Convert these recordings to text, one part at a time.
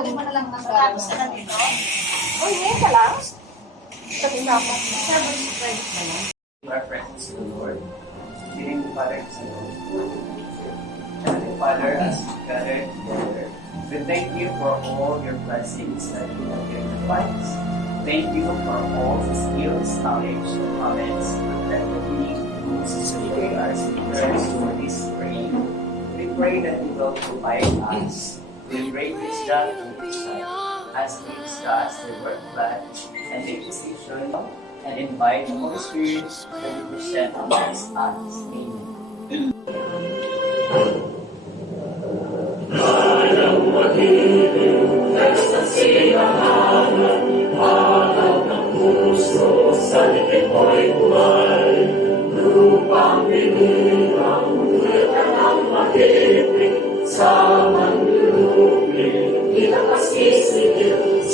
Sabi mo na lang ng tapos na dito. Oh, ngayon ka lang? Sabi dapat na. Sabi mo credit na lang. Our friends to the Lord, giving the Father His Lord. Heavenly Father, as we gather together, we thank you for all your blessings that you have given to us. Thank you for all the skills, knowledge, comments that we use to speak our speakers for this praying. We pray that you will provide us with great wisdom and insight as we discuss the word of God and make decisions and invite the Holy Spirit that you present amongst us. Amen.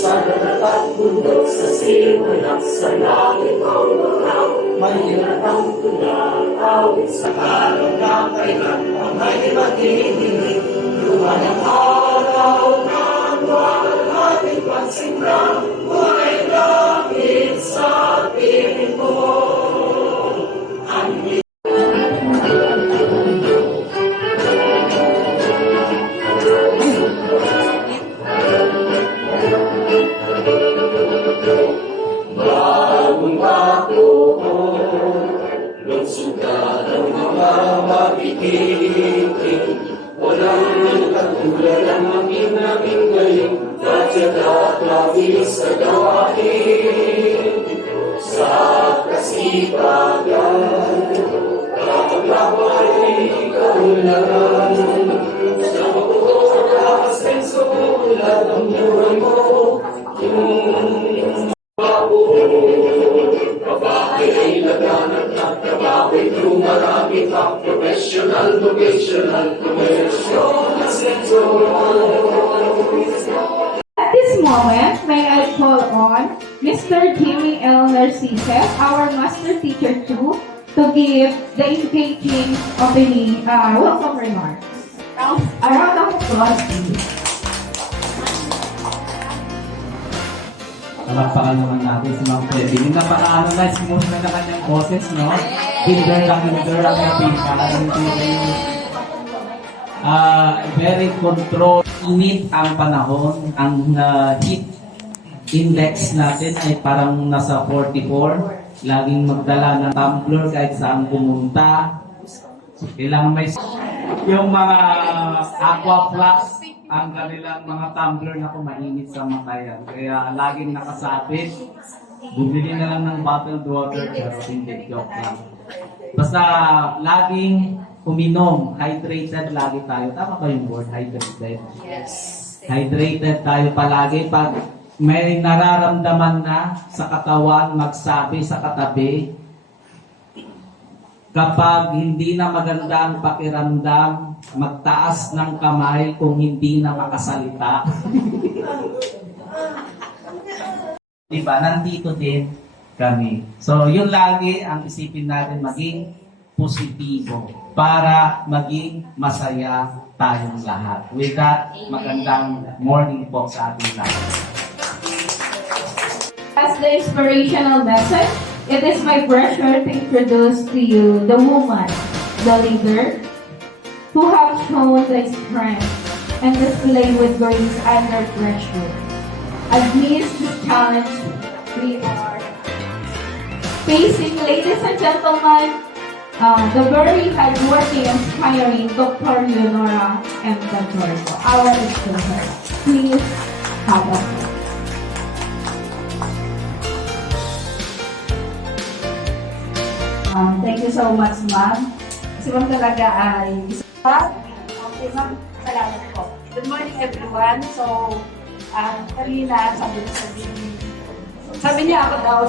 Sa dagat bundok sa simula sa langit ang araw, mahirap ang tunatawid sa kalagang kailan ang may maghihiling. Luman ang araw ng walang ating pansimra, buhay langit sa piling mo. Bagong bakuhon, lunsod ka ng mga mabibiting. Walang katulad ang makinaming galing, katyaga labis sa gawain. Sa kasipagan, kapag-labay kaulan. Sa magkakakas ng sulat ang buhay mo. Babae ay laganap at kabawi kung marami pang professional, vocational, commercial, asenso. At this moment, may I call on Mr. Jimmy L. Narcisse, our master teacher too, to give the engaging opening welcome remarks. A round of applause, please. Palakpakan naman natin si Ma'am Freddy. Yung napakaano na, smooth na kanyang boses, no? Kinder ang napika. Very controlled. Init ang panahon. Ang heat index natin ay parang nasa 44. Laging magdala ng tumbler kahit saan pumunta. Kailangan may... Yung mga aqua flask, ang kanilang mga tumbler na kumainit sa matayan. Kaya laging nakasabit. Bumili na lang ng bottled water pero hindi, joke lang. Basta laging uminom, hydrated lagi tayo. Tama ba yung word, hydrated? Yes. Hydrated tayo palagi. Pag may nararamdaman na sa katawan, magsabi sa katabi. Kapag hindi na maganda ang pakiramdam, magtaas ng kamay kung hindi na makasalita. Diba? Nandito din kami. So, yun lagi ang isipin natin, maging positibo para maging masaya tayong lahat. With that, magandang morning po sa ating lahat. As the inspirational message, it is my pleasure to introduce to you the woman, the leader, who have shown the strength and display with grace under pressure. Amidst this challenge, we are facing, ladies and gentlemen, the very hardworking, inspiring Dr. Leonora M. Cantorco, our instructor. Please have us. Thank you so much, ma'am. Kasi ma'am talaga ay okay, ma'am. Salamat po. Good morning, everyone. So, kanina, sabi niya ako daw,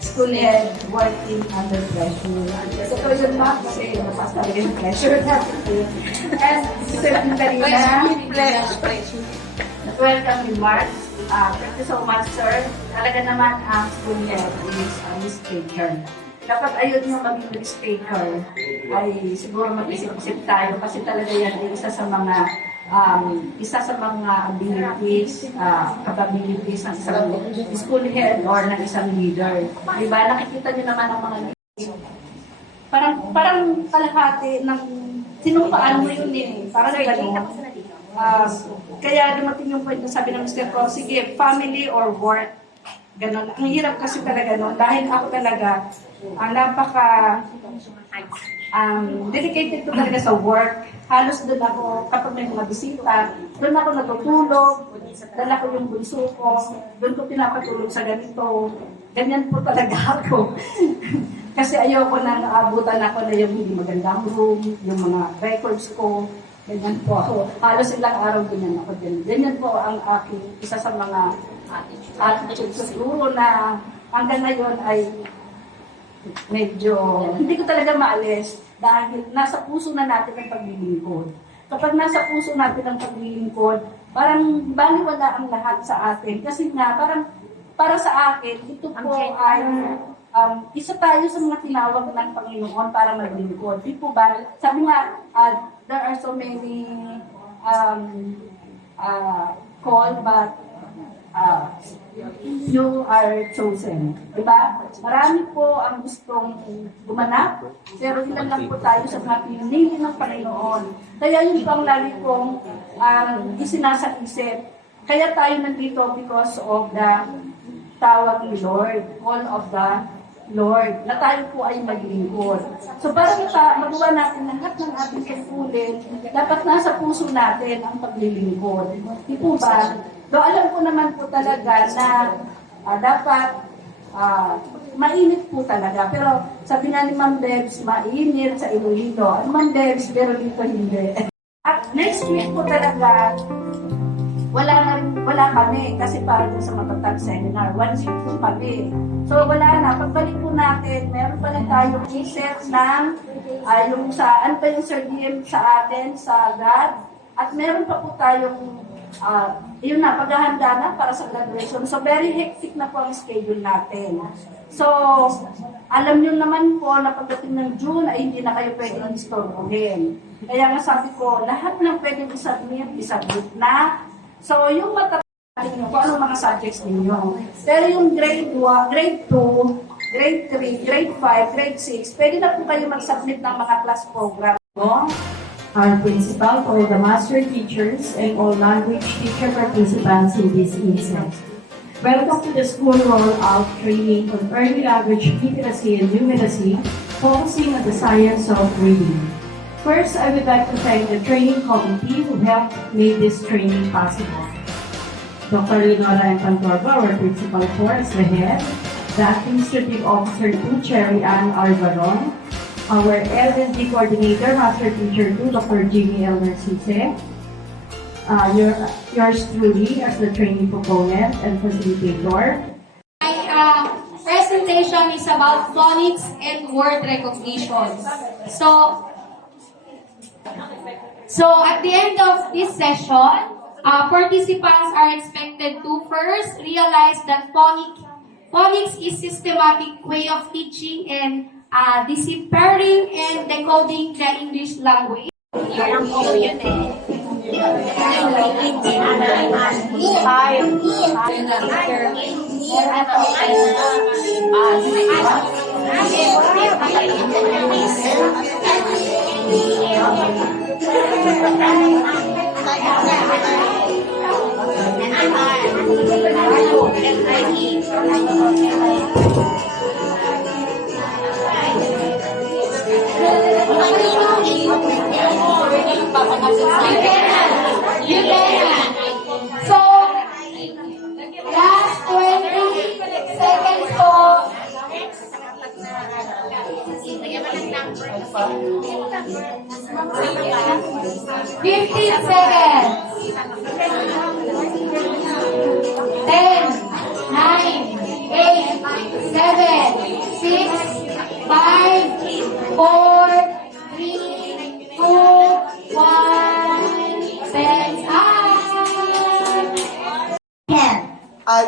school head working under pressure. So, yun, ma'am, kasi mataas talaga yung pressure natin. And, certain kanina, welcome remarks. Thank you so much, sir. Talaga naman ang school head is a risk-taker. Dapat ayun yung maging risk-taker ay siguro mag-isip-isip tayo kasi talaga yan ay isa sa mga isa sa mga abilities, capabilities ng isang school head or ng isang leader. Diba? Nakikita niyo naman ang mga leader. Parang kalahati ng sinumpaan mo yun eh. Parang gano'n. Kaya dumating yung point na sabi ng Mr. Ko, sige, family or work. Ganon. Ang hirap kasi talaga nun. Dahil ako talaga, napaka dedicated ko talaga sa work. Halos doon ako, kapag may mga bisita, doon ako natutulog, dala ko yung bunso ko, doon ko pinapatulog sa ganito. Ganyan po talaga ako. Kasi ayoko nang abutan ako na yung hindi magandang room, yung mga records ko. Ganyan po ako. Halos ilang araw ganyan ako din. Ganyan po ang aking isa sa mga attitude siguro na hanggang ngayon ay medyo hindi ko talaga maalis dahil nasa puso na natin ang paglilingkod. Kapag nasa puso natin ang paglilingkod, parang baliwala ang lahat sa atin. Kasi nga, parang para sa akin, ito po ay isa tayo sa mga tinawag ng Panginoon para maglingkod. Di po ba? Sabi nga, there are so many called, but you are chosen. Diba? Marami po ang gustong gumanap, pero ilan lang po tayo sa mga pinili ng Panginoon. Kaya yun po ang lagi kong isinasa-isip. Kaya tayo nandito because of the tawag ni Lord, call of the Lord, na tayo po ay maglingkod. So para magawa natin lahat ng ating tungkulin, dapat nasa puso natin ang paglilingkod. Di po ba? So alam ko naman po talaga na dapat mainit po talaga. Pero sabi nga ni Ma'am Debs, mainit sa Iloilo. Ma'am Debs, pero dito hindi. At next week po talaga, wala kami kasi para dun sa matatag seminar. 1 week po kami. So wala na. Pagbalik po natin, meron pa lang tayong i-set ng yung sa, ano pa yung Sir Diem sa atin, sa God. At meron pa po tayong yun na, paghahanda na para sa graduation. So very hectic na po ang schedule natin. So, alam nyo naman po na pagdating ng June ay hindi na kayo pwedeng istorbohin. Kaya nga sabi ko, lahat ng pwedeng isubmit na. So, yung matatakot nyo, kung anong mga subjects ninyo. Pero yung grade 1, grade 2, grade 3, grade 5, grade 6, pwede na po kayo mag-submit ng mga class program. Our principal, all the master teachers, and all language teacher participants in this instance. Welcome to the school rollout training on early language literacy and numeracy, focusing on the science of reading. First, I would like to thank the training committee who helped make this training possible. Dr. Leonora M. Pantorba, our principal 4 as the head, the administrative officer 2, Cherry Ann Alvaron, our L&D coordinator, Master Teacher 2, Dr. Jimmy L. Narcisse, yours truly as the training proponent and facilitator. My presentation is about phonics and word recognition. So at the end of this session, participants are expected to first realize that phonics is systematic way of teaching and deciphering and decoding the English language. You can. So, last 20 seconds po. 15 seconds. 10, 9, 8, 7, 6, 5, 4, 3, 2, 1. Thanks. Can.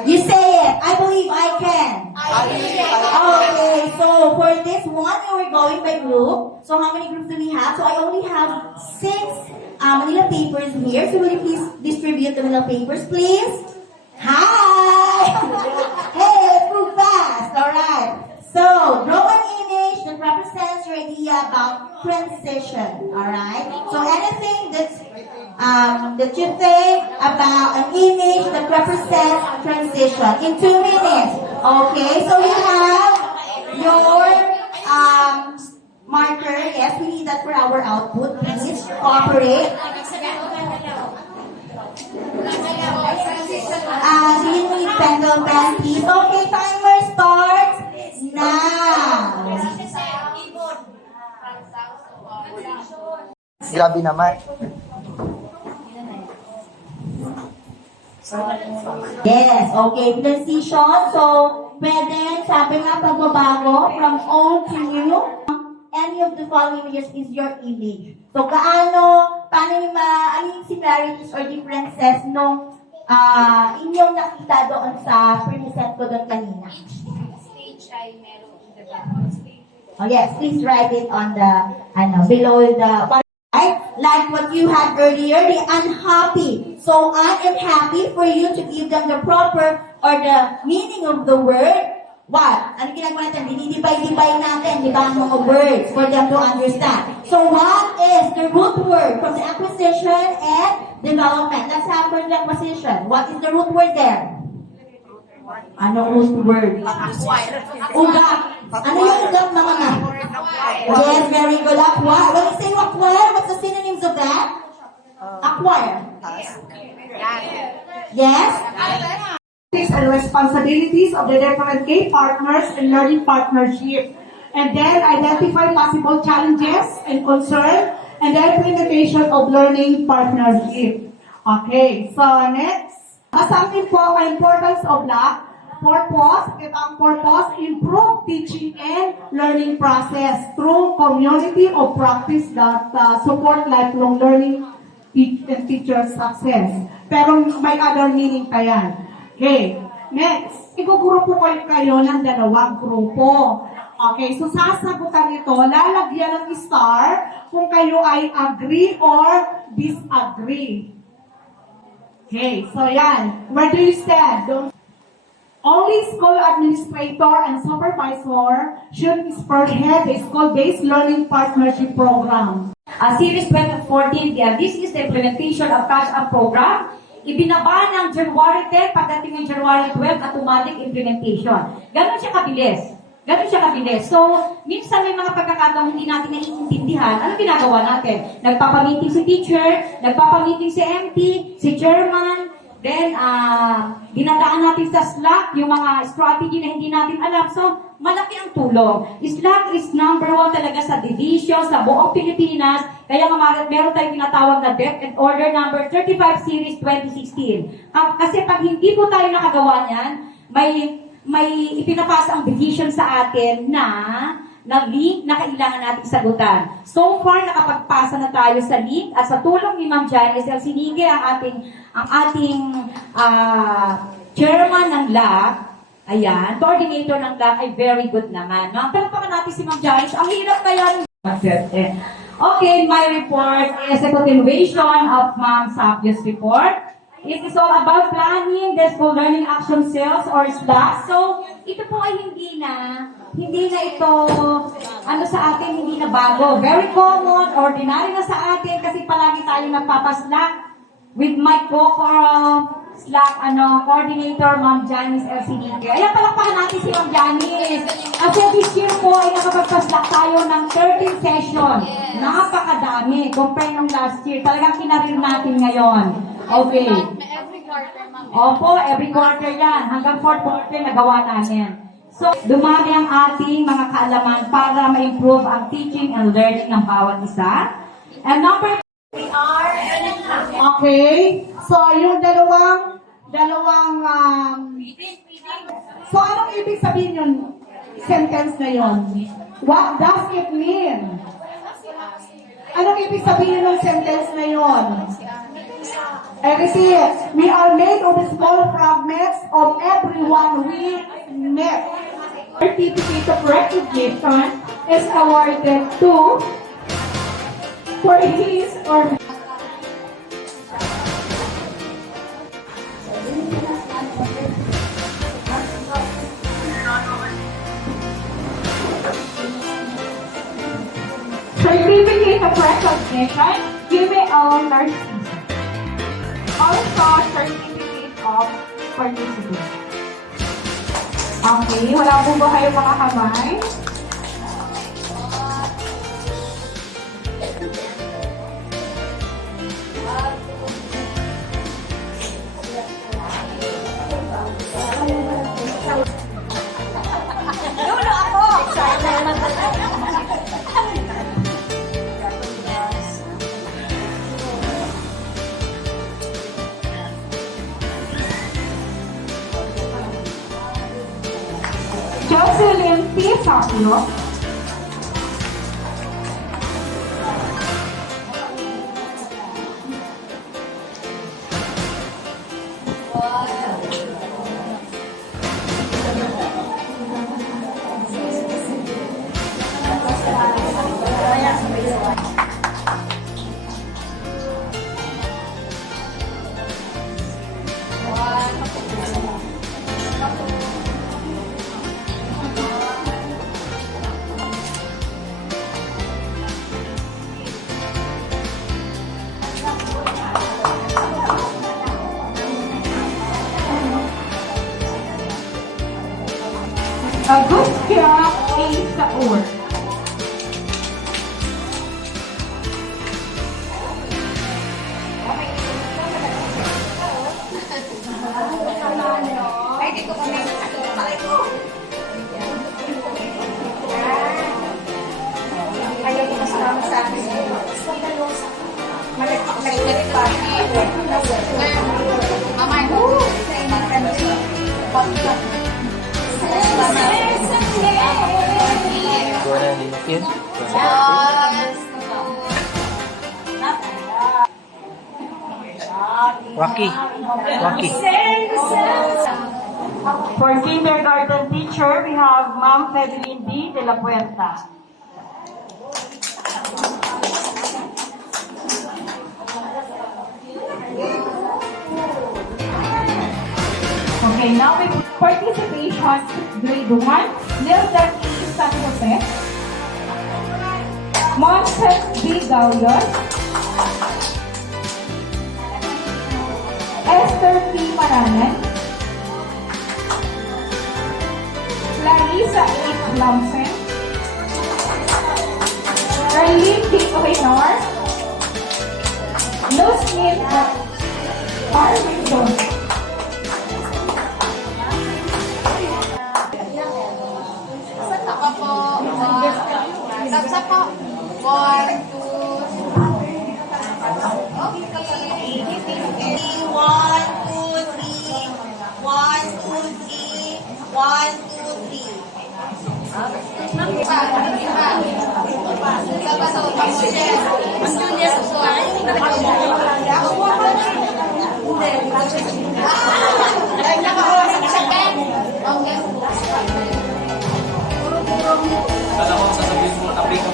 You say it. I believe I can. Okay, so So for this one, we're going by group. So how many groups do we have? So I only have 6 Manila papers here. So will you please distribute the Manila papers, please? Hi! Hey, let's move fast. All right. So draw an image that represents your idea about transition. All right. So anything that you think about an image that represents transition in 2 minutes. Okay. So you have your marker. Yes, we need that for our output. Please cooperate. Do you need pencil pen, please? Okay, timer starts now. Grabe naman. Yes, okay. Transition. So, pwede, sabi nga pagbabago from old to new. Any of the following images is your image. So, paano yung ano yung similarities or differences nung inyong nakita doon sa present ko doon kanina? Oh yes, please write it on the, below the, right? Like what you had earlier, the unhappy. So, I am happy for you to give them the proper or the meaning of the word. What? Ano ginagawa natin? Dinidivide-divide natin, di ba, ang mga words for them to understand. So, what is the root word from the acquisition and development? Let's have first the acquisition. What is the root word there? Ano root word? Ugat. Ano yung ugat na mga? Yes, very good. Acquire. When you say acquire, what's the synonyms of that? Acquire. Yes? And responsibilities of the different K partners in learning partnership, and then identify possible challenges and concern and the implementation of learning partnership. Okay, so next, something po ang importance of LAC. Purpose, ito ang purpose, improve teaching and learning process through community of practice that support lifelong learning and teacher success. Pero may other meaning pa yan. Okay, next, igugrupo kayo ng 2 grupo. Okay, so sasagutan ito, lalagyan ng star kung kayo ay agree or disagree. Okay, so yan. Where do you stand? Only school administrator and supervisor should spearhead the school-based learning partnership program. Series 2014, this is the implementation of catch-up program. Ibinaba ng January 10, pagdating ng January 12, automatic implementation. Ganon siya kabilis. So, minsan may mga pagkakataong hindi natin naiintindihan. Ano ginagawa natin? Nagpapamiting si teacher, nagpapamiting si MT, si chairman, then, dinadaan natin sa Slack yung mga strategy na hindi natin alam. So, malaki ang tulong. Slack is number 1 talaga sa division, sa buong Pilipinas. Kaya nga meron tayong tinatawag na Debt and Order number 35 Series 2016. Kasi pag hindi po tayo nakagawa niyan, may ipinapasa ang division sa atin na link na kailangan nating sagutan. So far, nakapagpasa na tayo sa link at sa tulong ni Ma'am Janice El Sinige, ang ating chairman ng LAC, ayan, coordinator ng LAC ay very good naman. Palakpakan natin si Ma'am Janice. Ang hirap na yan. Okay, my report is a continuation of Ma'am Sapios report. It is all about planning the school learning action cells or SLAC. So, ito po ay hindi na ito, sa atin, hindi na bago. Very common, ordinary na sa atin kasi palagi tayo nagpapaslack with my Slack, coordinator, Ma'am Janice El Sinige. Ayan, palakpakan natin si Ma'am Janice. Kasi this year po ay nakapagpaslack tayo ng 13 session. Napakadami. Compare nung last year. Talagang kinarir natin ngayon. Okay. Every quarter, ma'am. Opo, every quarter yan. Hanggang 4th quarter nagawa namin. So, dumami ang ating mga kaalaman para ma-improve ang teaching and learning ng bawat isa. And number Okay, so yung dalawang so anong ibig sabihin yung sentence na yun? What does it mean? Anong ibig sabihin ng sentence na yun? I repeat, we are made of small fragments of everyone we met. Certificate of recognition is awarded to for his or certificate of recognition given on Narcissus. Also, certificate of participation. Okay, wala po ba kayong mga kamay? Jocelyn P. Sapio. Agustia A. Saur. Waki. For kindergarten teacher, we have Ma'am Fedeline D. de la Puerta. Okay, now we participation grade 1, Nilda E. San Jose, Montez B. Gaulion, Esther P. Maranan, Larissa H. Lamsen, Arlene D. Ohinor, Luzmin Arvindon. Tapos po. 1, 2, Kala ko sasabihin mo tapi ko.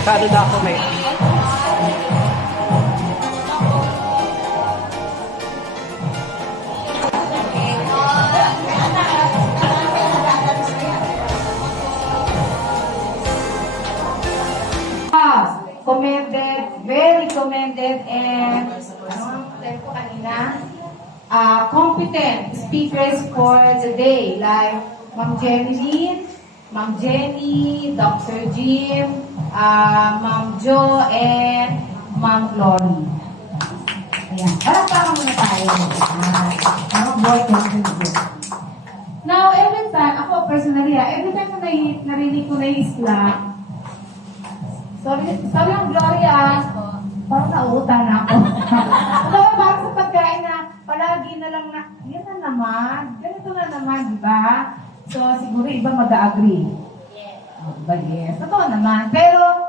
Kado na ako may. Commended, very commended, and competent speakers for the day, like Ma'am Jenny, Ma'am Jenny, Dr. Jim, Ma'am Jo, and Ma'am Glory. Ayan. Palakpakan muna tayo. Mga boy, Now, every time, ako personally, every time na narinig ko na yung isla, sorry ang Gloria, parang nauutang na ako. Alam mo, parang sa pagkain na, palagi na lang na, yan na naman, ganito na naman, di ba? So, siguro iba mag-agree. Diba, yes. Totoo naman. Pero,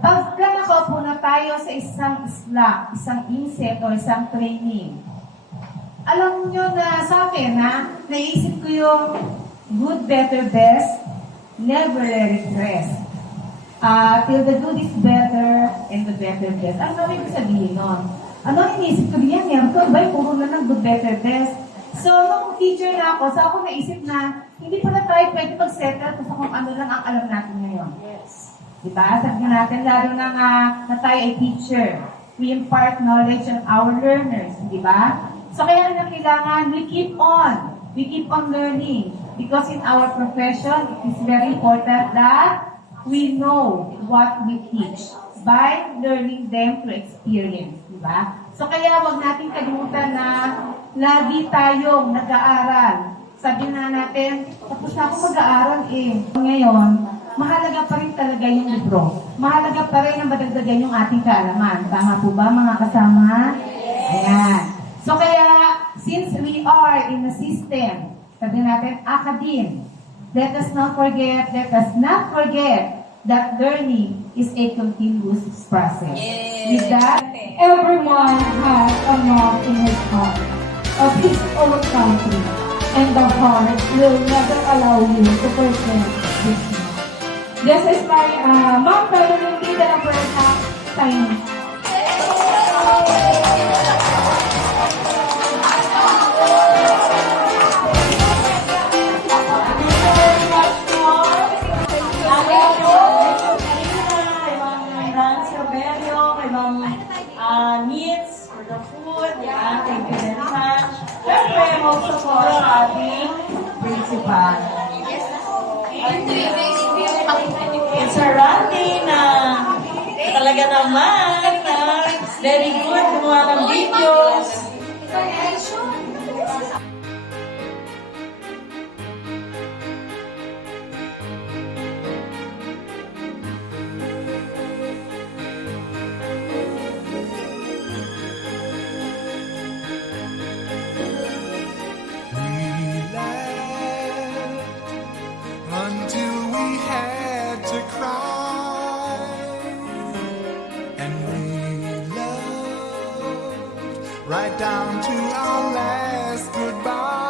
pagka nakaupo na tayo sa isang isla, isang inset o isang training, alam nyo na sa akin, naisip ko yung good, better, best, never let it rest. Till the good is better and the better, best. Ano ibig sabihin nun? Ano iniisip ko yan? Ito ba? Puro na ng good, better, best. So, nung teacher na ako, ako naisip na hindi pa na tayo pwede mag-settle kung ano lang ang alam natin ngayon. Yes. Diba? Sabi natin, lalo na tayo ay teacher. We impart knowledge on our learners. Diba? So, kaya na kailangan, we keep on learning. Because in our profession, it is very important that we know what we teach by learning them through experience. Diba? So, kaya wag natin kalimutan na lagi tayong nag-aaral. Sabi na natin, tapos na ako mag-aaral eh. Ngayon, mahalaga pa rin talaga yung libro. Mahalaga pa rin ang madagdagan yung ating kaalaman. Tama po ba mga kasama? Ayan. So kaya, since we are in the system, sabi natin, academe, let us not forget that learning is a continuous process. With that, Everyone has a mark in his heart of his own country, and the heart will never allow you to forget this mark. This is my mom, pero hindi na lang time. Needs for the food. Yeah, thank you very much. Siyempre, also for ating principal. It's a Randy na talaga naman very good gumawa ng videos. Until we had to cry, and we loved right down to our last goodbye.